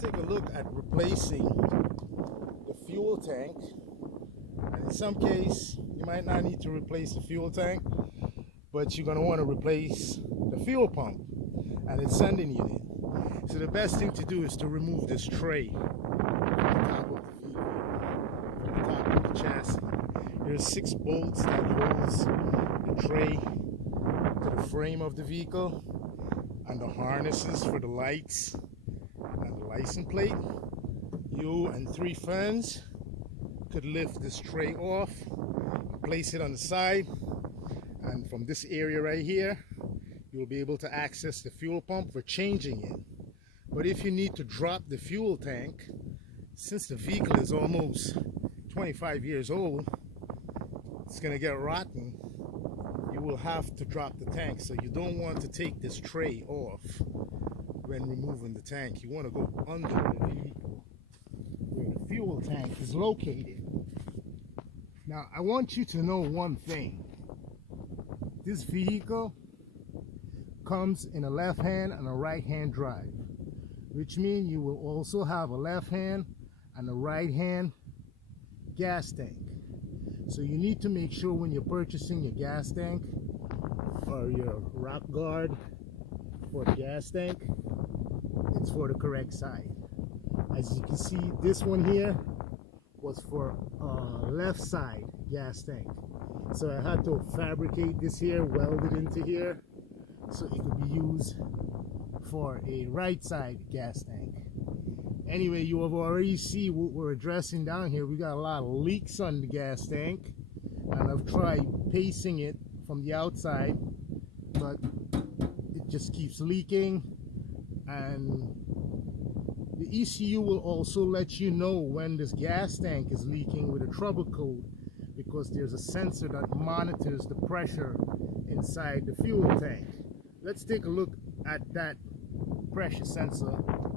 take a look at replacing the fuel tank. And in some case, you might not need to replace the fuel tank, but you're going to want to replace the fuel pump and its sending unit. So the best thing to do is to remove this tray from the top of the vehicle, from the top of the chassis. There's 6 bolts that holds the tray to the frame of the vehicle, and the harnesses for the lights and the license plate. You and 3 friends could lift this tray off, place it on the side, and from this area right here you'll be able to access the fuel pump for changing it. But if you need to drop the fuel tank, since the vehicle is almost 25 years old, it's gonna get rotten, you will have to drop the tank. So you don't want to take this tray off when removing the tank. You want to go under the vehicle where the fuel tank is located. Now I want you to know one thing. This vehicle comes in a left hand and a right hand drive, which means you will also have a left hand and a right hand gas tank. So you need to make sure when you're purchasing your gas tank or your rock guard for the gas tank, it's for the correct side. As you can see, this one here was for left side gas tank. So I had to fabricate this here, weld it into here, so it could be used for a right side gas tank. Anyway, you have already seen what we're addressing down here. We got a lot of leaks on the gas tank, and I've tried pacing it from the outside, but it just keeps leaking. And the ECU will also let you know when this gas tank is leaking with a trouble code, because there's a sensor that monitors the pressure inside the fuel tank. Let's take a look at that pressure sensor,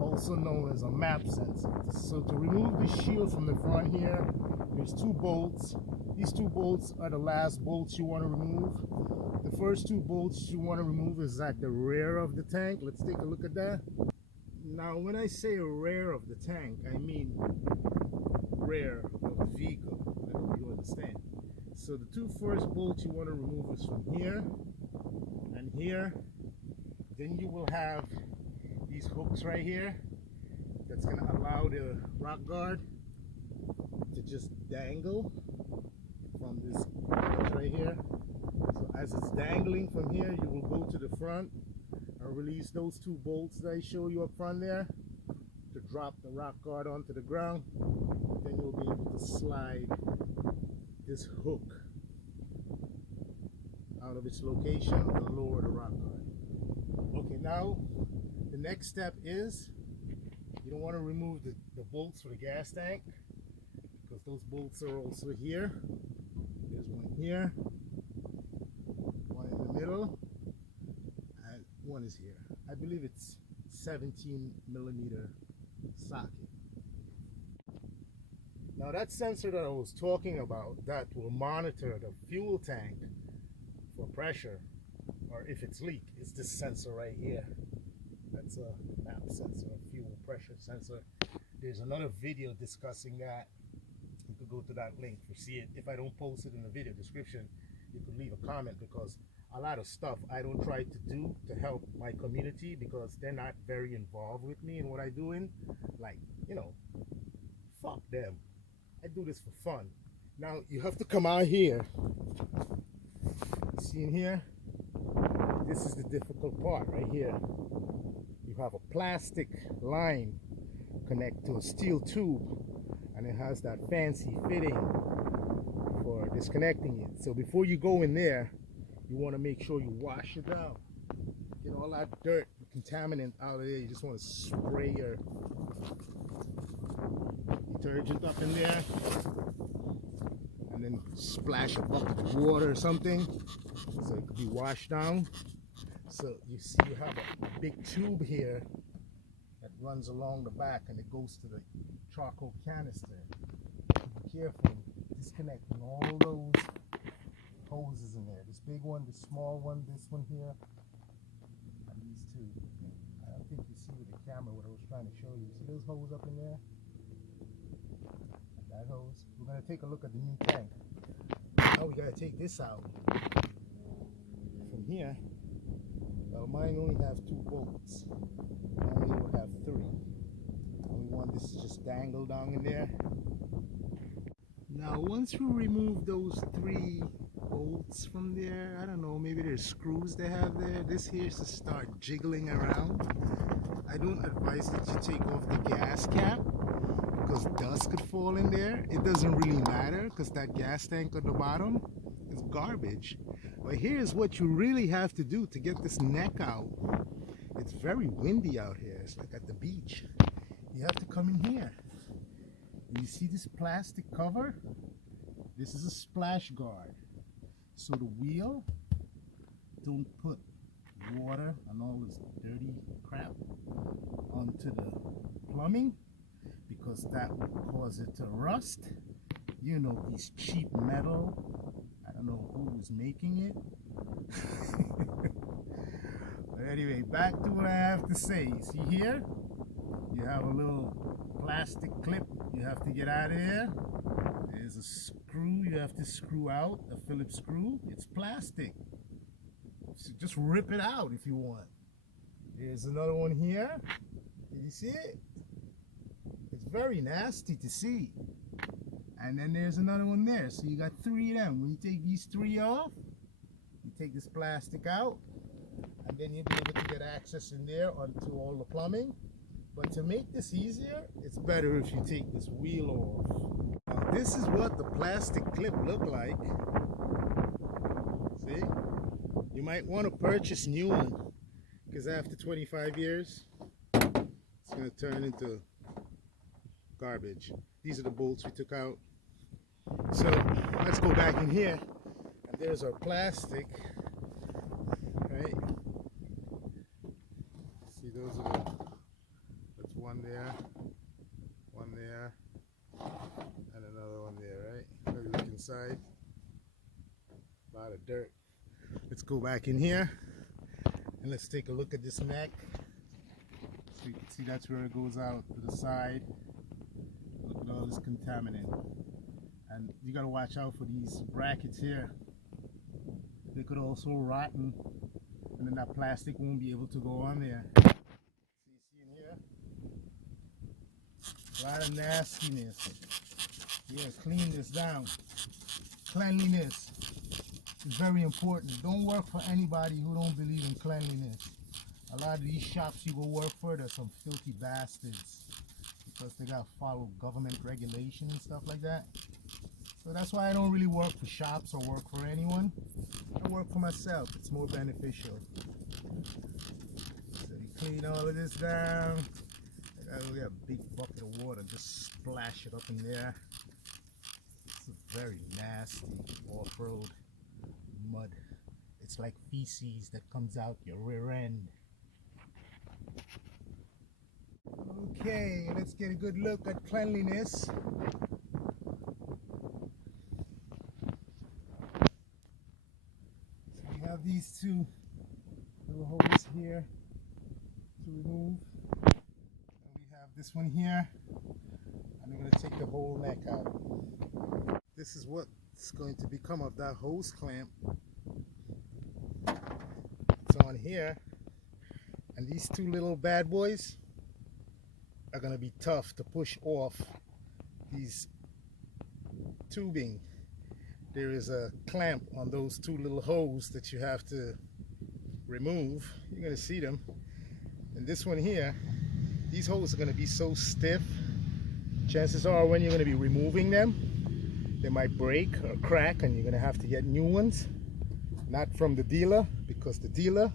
also known as a map sensor. So to remove the shield from the front here, there's 2 bolts. These 2 bolts are the last bolts you want to remove. The first 2 bolts you want to remove is at the rear of the tank. Let's take a look at that. Now when I say rear of the tank, I mean rear of the vehicle. I hope you understand. So the 2 first bolts you want to remove is from here and here. Then you will have these hooks right here that's going to allow the rock guard to just dangle from this right here. So as it's dangling from here, you will go to the front and release those 2 bolts that I show you up front there to drop the rock guard onto the ground. Then you'll be able to slide this hook out of its location and lower the rock guard. Okay, now the next step is you don't want to remove the bolts for the gas tank, because those bolts are also here. There's one here, one in the middle, and one is here. I believe it's 17mm socket. Now that sensor that I was talking about that will monitor the fuel tank for pressure or if it's leak, is this sensor right here. That's a map sensor, a fuel pressure sensor. There's another video discussing that. You could go to that link to see it. If I don't post it in the video description, you could leave a comment, because a lot of stuff I don't try to do to help my community, because they're not very involved with me in what I'm doing. Like, you know, fuck them. I do this for fun. Now you have to come out here. See in here? This is the difficult part right here. You have a plastic line connect to a steel tube, and it has that fancy fitting for disconnecting it. So before you go in there, you want to make sure you wash it down. Get all that dirt, contaminant out of there. You just want to spray your detergent up in there, and then splash a bucket of water or something so it could be washed down. So you see you have a big tube here that runs along the back, and it goes to the charcoal canister. Be careful disconnecting all those hoses in there. This big one, this small one, this one here, and these 2. think you see with the camera what I was trying to show you. See those holes up in there? That hose. We're going to take a look at the new tank. Now we got to take this out. From here, well, mine only have 2 bolts. Normally it will have 3. And we want this to just dangle down in there. Now once we remove those 3 bolts from there, I don't know, maybe there's screws they have there. This here is to start jiggling around. I don't advise that you take off the gas cap because dust could fall in there. It doesn't really matter because that gas tank at the bottom is garbage. But here's what you really have to do to get this neck out. It's very windy out here. It's like at the beach. You have to come in here. And you see this plastic cover? This is a splash guard. So the wheel don't put water and all this dirty crap onto the plumbing, because that would cause it to rust. You know, these cheap metal, I don't know who was making it. But anyway, back to what I have to say. See here, you have a little plastic clip you have to get out of there. There's a screw you have to screw out, a Phillips screw. It's plastic, so just rip it out if you want. There's another one here. Can you see it? It's very nasty to see. And then there's another one there. So you got 3 of them. When you take these 3 off, you take this plastic out, and then you'll be able to get access in there onto all the plumbing. But to make this easier, it's better if you take this wheel off. Now, this is what the plastic clip looked like. See? You might want to purchase new one, because after 25 years, it's going to turn into garbage. These are the bolts we took out. So let's go back in here, and there's our plastic, right? See, those are that's one there, and another one there, right? Let's look inside. A lot of dirt. Let's go back in here, and let's take a look at this neck. So you can see that's where it goes out to the side. Look at all this contaminant. And you gotta watch out for these brackets here. They could also rotten, and then that plastic won't be able to go on there. See in here? A lot of nastiness. You gotta clean this down. Cleanliness is very important. Don't work for anybody who don't believe in cleanliness. A lot of these shops you go work for, they're some filthy bastards, because they gotta follow government regulation and stuff like that. So that's why I don't really work for shops or work for anyone. I work for myself. It's more beneficial. So you clean all of this down. I gotta get a big bucket of water, just splash it up in there. It's a very nasty off-road mud. It's like feces that comes out your rear end. Okay, let's get a good look at cleanliness. These 2 little holes here to remove, and we have this one here, and we're going to take the whole neck out. This is what's going to become of that hose clamp. It's on here, and these 2 little bad boys are going to be tough to push off these tubing. There is a clamp on those 2 little holes that you have to remove. You're going to see them. And this one here, these holes are going to be so stiff, chances are when you're going to be removing them, they might break or crack, and you're going to have to get new ones. Not from the dealer, because the dealer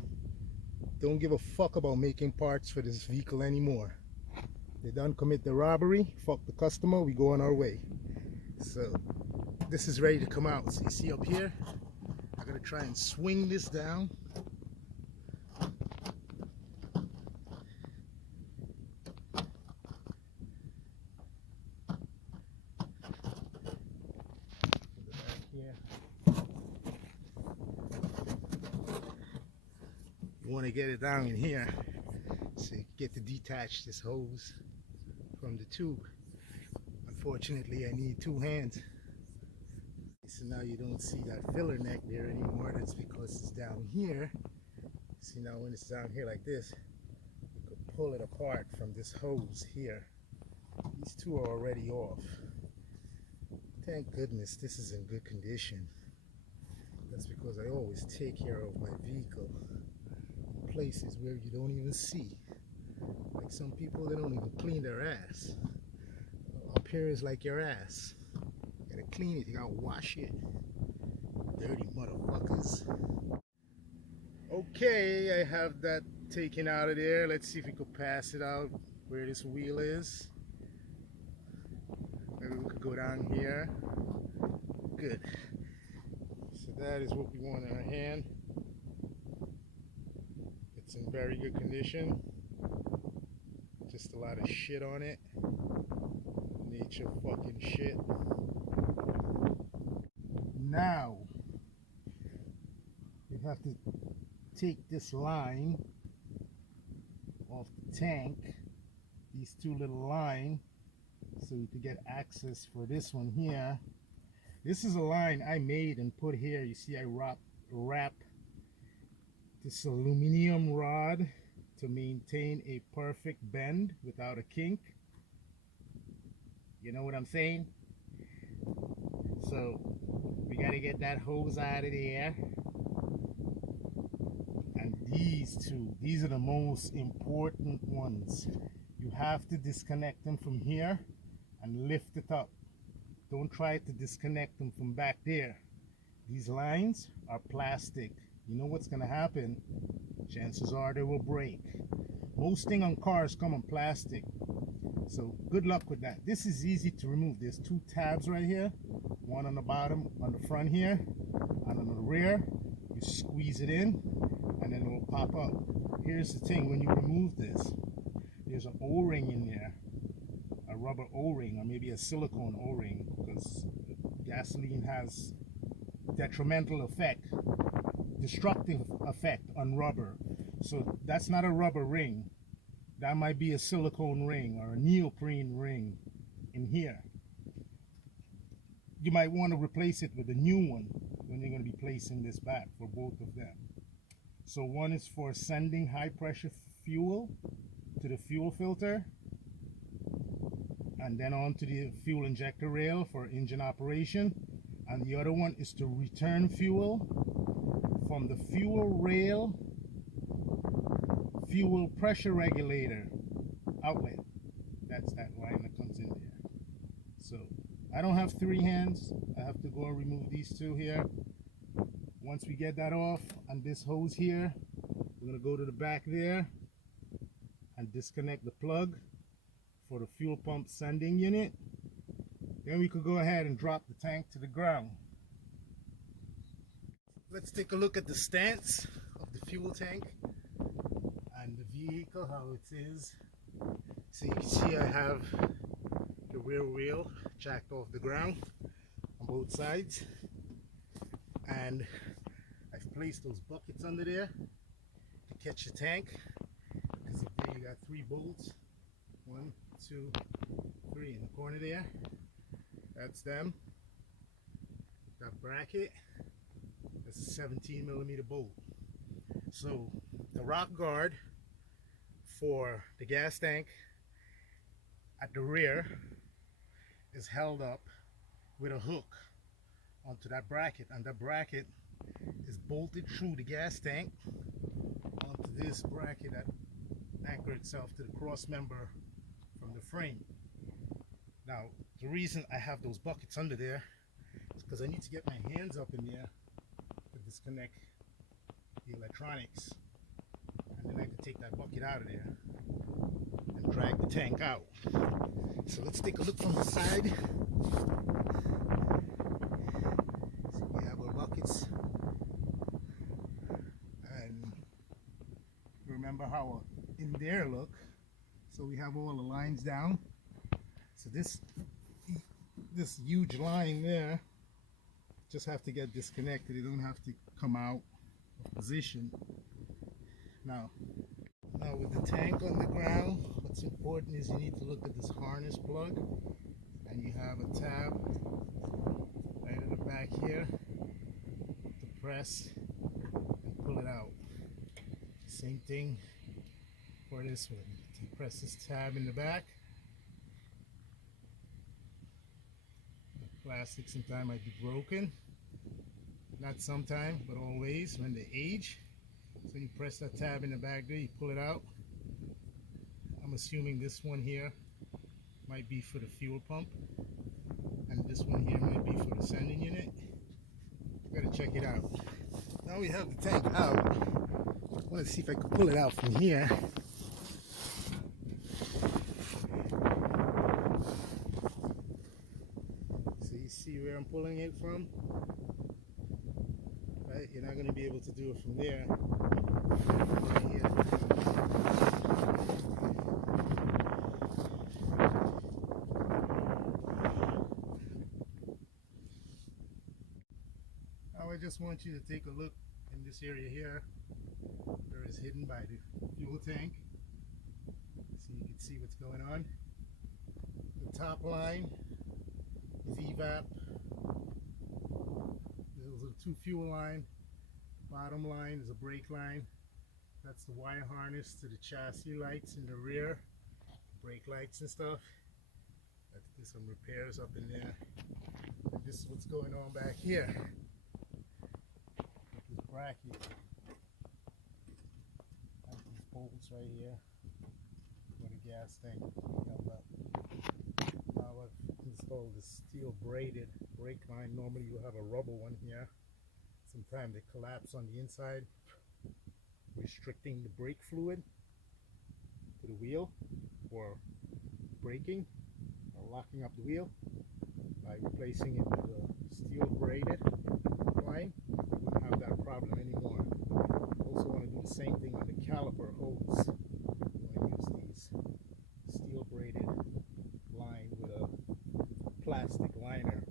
don't give a fuck about making parts for this vehicle anymore. They done commit the robbery, fuck the customer, we go on our way. So this is ready to come out. So you see up here, I'm gonna try and swing this down. You want to get it down in here. See, get to detach this hose from the tube. Unfortunately, I need two hands. So now you don't see that filler neck there anymore. That's because it's down here. See, now when it's down here like this, you could pull it apart from this hose here. These two are already off. Thank goodness this is in good condition. That's because I always take care of my vehicle in places where you don't even see. Like some people, they don't even clean their ass. Up here is like your ass. You gotta clean it, you gotta wash it. Dirty motherfuckers. Okay, I have that taken out of there. Let's see if we could pass it out where this wheel is. Maybe we could go down here. Good. So that is what we want in our hand. It's in very good condition. Just a lot of shit on it. Nature fucking shit. Now, you have to take this line off the tank, these two little lines, so you can get access for this one here. This is a line I made and put here. You see I wrap this aluminum rod to maintain a perfect bend without a kink. You know what I'm saying? So we got to get that hose out of there. And these two, these are the most important ones. You have to disconnect them from here and lift it up. Don't try to disconnect them from back there. These lines are plastic. You know what's going to happen? Chances are they will break. Most things on cars come in plastic. So good luck with that. This is easy to remove. There's two tabs right here. One on the bottom, on the front here, and on the rear. You squeeze it in, and then it will pop up. Here's the thing, when you remove this, there's an O-ring in there. A rubber O-ring, or maybe a silicone O-ring, because gasoline has detrimental effect, destructive effect on rubber. So that's not a rubber ring. That might be a silicone ring or a neoprene ring in here. You might want to replace it with a new one when you're going to be placing this back for both of them. So one is for sending high pressure fuel to the fuel filter, and then onto the fuel injector rail for engine operation. And the other one is to return fuel from the fuel rail fuel pressure regulator outlet. That's that line that comes in there. So I don't have three hands. I have to go and remove these two here. Once we get that off on this hose here, we're going to go to the back there and disconnect the plug for the fuel pump sending unit. Then we could go ahead and drop the tank to the ground. Let's take a look at the stance of the fuel tank and the vehicle, how it is. So you can see I have the rear wheel jacked off the ground on both sides, and I've placed those buckets under there to catch the tank, because up there you got 3 bolts, 1, 2, 3 in the corner there. That's them. That bracket, that's a 17mm bolt. So the rock guard for the gas tank at the rear is held up with a hook onto that bracket, and that bracket is bolted through the gas tank onto this bracket that anchors itself to the cross member from the frame. Now the reason I have those buckets under there is because I need to get my hands up in there to disconnect the electronics, and then I can take that bucket out of there and drag the tank out. So let's take a look from the side. So we have our buckets, and remember how in there look. So we have all the lines down. So this huge line there just have to get disconnected. It don't have to come out of position. Now Now with the tank on the ground, what's important is you need to look at this harness plug, and you have a tab right at the back here to press and pull it out. Same thing for this one. You press this tab in the back. The plastic sometimes might be broken. Not sometimes, but always when they age. So you press that tab in the back there, you pull it out. I'm assuming this one here might be for the fuel pump, and this one here might be for the sending unit. Gotta check it out. Now we have the tank out. I want to see if I can pull it out from here. So you see where I'm pulling it from? Right? You're not going to be able to do it from there. Right here. Now I just want you to take a look in this area here where it's hidden by the fuel tank, so you can see what's going on. The top line is evap. There's a two fuel line. Bottom line is a brake line. That's the wire harness to the chassis lights in the rear, brake lights and stuff. There's some repairs up in there. And this is what's going on back here. This bracket. These bolts right here for the gas tank. Now I've installed this steel braided brake line. Normally you have a rubber one here. Sometimes they collapse on the inside, restricting the brake fluid to the wheel for braking or locking up the wheel. By replacing it with a steel braided line, you wouldn't have that problem anymore. Also want to do the same thing on the caliper hose. You want to use these steel braided line with a plastic liner